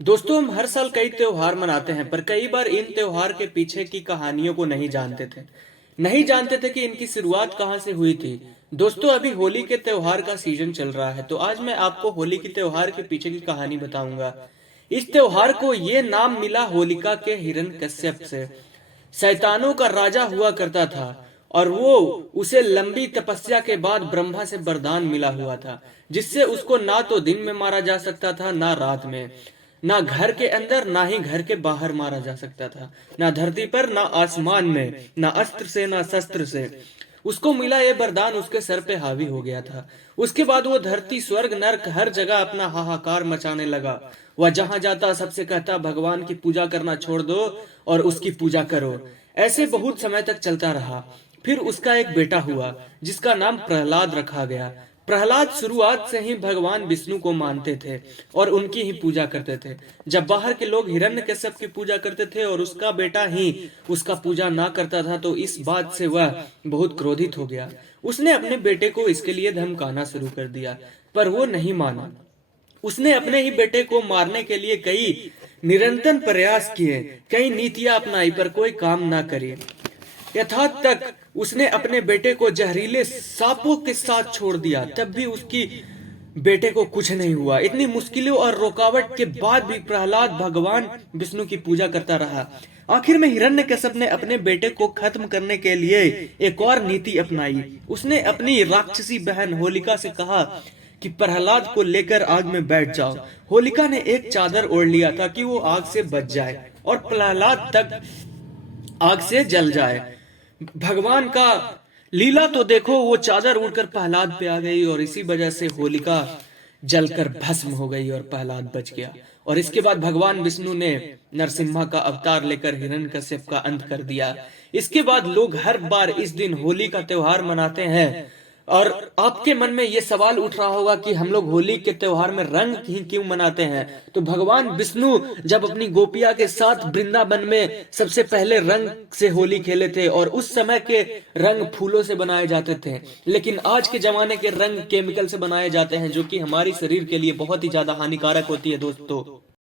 दोस्तों, हम हर साल कई त्योहार मनाते हैं, पर कई बार इन त्योहार के पीछे की कहानियों को नहीं जानते थे कि इनकी शुरुआत कहाँ से हुई थी। दोस्तों, अभी होली के त्योहार का सीजन चल रहा है, तो आज मैं आपको होली के त्योहार के पीछे की कहानी बताऊंगा। इस त्योहार को ये नाम मिला होलिका के हिरण्यकश्यप से। शैतानों का राजा हुआ करता था और वो उसे लंबी तपस्या के बाद ब्रह्मा से वरदान मिला हुआ था, जिससे उसको ना तो दिन में मारा जा सकता था ना रात में, ना घर के अंदर ना ही घर के बाहर मारा जा सकता था, ना धरती पर ना आसमान में, ना अस्त्र से ना शस्त्र से। उसको मिला ये वरदान उसके सर पे हावी हो गया था। उसके बाद वो धरती स्वर्ग नर्क हर जगह अपना हाहाकार मचाने लगा। वह जहां जाता सबसे कहता, भगवान की पूजा करना छोड़ दो और उसकी पूजा करो। ऐसे बहुत समय तक चलता रहा। फिर उसका एक बेटा हुआ जिसका नाम प्रहलाद रखा गया। प्रहलाद शुरुआत से ही भगवान विष्णु को मानते थे और उनकी ही पूजा करते थे। जब बाहर के लोग हिरण्यकश्यप की पूजा करते थे और उसका बेटा ही उसका पूजा ना करता था, तो इस बात से वह बहुत क्रोधित हो गया। उसने अपने बेटे को इसके लिए धमकाना शुरू कर दिया, पर वो नहीं माना। उसने अपने ही बेटे को मारने के लिए कई निरंतर प्रयास किए, कई नीतियां अपनाई, पर कोई काम ना करे। यथा तक उसने अपने बेटे को जहरीले सांपों के साथ छोड़ दिया, तब भी उसकी बेटे को कुछ नहीं हुआ। इतनी मुश्किलों और रुकावट के बाद भी प्रहलाद भगवान विष्णु की पूजा करता रहा। आखिर में हिरण्यकश्यप ने अपने बेटे को खत्म करने के लिए एक और नीति अपनाई। उसने अपनी राक्षसी बहन होलिका से कहा कि प्रहलाद को लेकर आग में बैठ जाओ। होलिका ने एक चादर ओढ़ लिया ताकि वो आग से बच जाए और प्रहलाद तक आग से जल जाए। भगवान का लीला तो देखो, वो चादर उड़कर प्रहलाद पे आ गई और इसी वजह से होलिका जलकर भस्म हो गई और प्रहलाद बच गया। और इसके बाद भगवान विष्णु ने नरसिम्हा का अवतार लेकर हिरण्यकश्यप का अंत कर दिया। इसके बाद लोग हर बार इस दिन होली का त्योहार मनाते हैं। और आपके मन में ये सवाल उठ रहा होगा कि हम लोग होली के त्योहार में रंग ही क्यों मनाते हैं। तो भगवान विष्णु जब अपनी गोपिया के साथ वृंदावन में सबसे पहले रंग से होली खेले थे, और उस समय के रंग फूलों से बनाए जाते थे, लेकिन आज के जमाने के रंग केमिकल से बनाए जाते हैं, जो कि हमारी शरीर के लिए बहुत ही ज्यादा हानिकारक होती है दोस्तों।